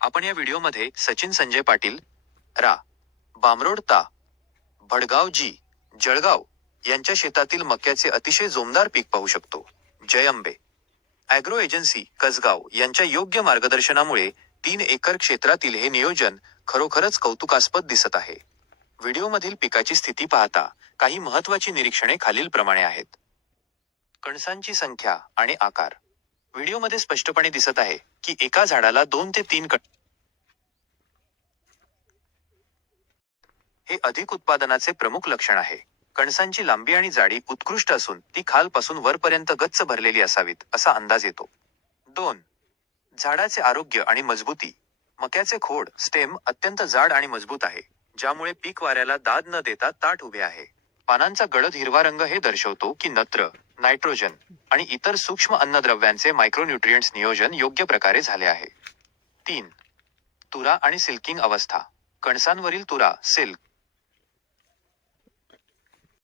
आपण या व्हिडिओमध्ये सचिन संजय पाटील, रा. बामरोड ता. भडगाव जी. जळगाव यांच्या शेतातील मक्याचे अतिशय जोमदार पीक पाहू शकतो. जय अंबे ॲग्रो एजन्सी कसगाव यांच्या योग्य मार्गदर्शनामुळे 3 एकर क्षेत्रातील हे नियोजन खरोखरच कौतुकास्पद दिसत आहे. व्हिडिओमधील पिकाची स्थिती पाहता काही महत्त्वाची निरीक्षणे खालीलप्रमाणे आहेत. कणसांची संख्या आणि आकार. व्हिडिओमध्ये स्पष्टपणे दिसत आहे की एका झाडाला 2 ते 3 कण. हे अधिक उत्पादनाचे प्रमुख लक्षण आहे. कणसांची लांबी आणि जाडी उत्कृष्ट असून ती खालपासून वरपर्यंत गच्च भरलेली असावीत असा अंदाज येतो. 2. झाडाचे आरोग्य आणि मजबूती. मक्याचे खोड स्टेम अत्यंत जाड आणि मजबूत आहे, ज्यामुळे पीक वाऱ्याला दाद न देता ताठ उभे आहे. पानांचा गडद हिरवा रंग हे दर्शवतो की नत्र, नायट्रोजन आणि इतर सूक्ष्म अन्नद्रव्यांचे मायक्रोन्यूट्रिएंट्स नियोजन योग्य प्रकारे झाले आहे. 3. तुरा आणि सिल्किंग अवस्था. कणसांवरील तुरा सिल्क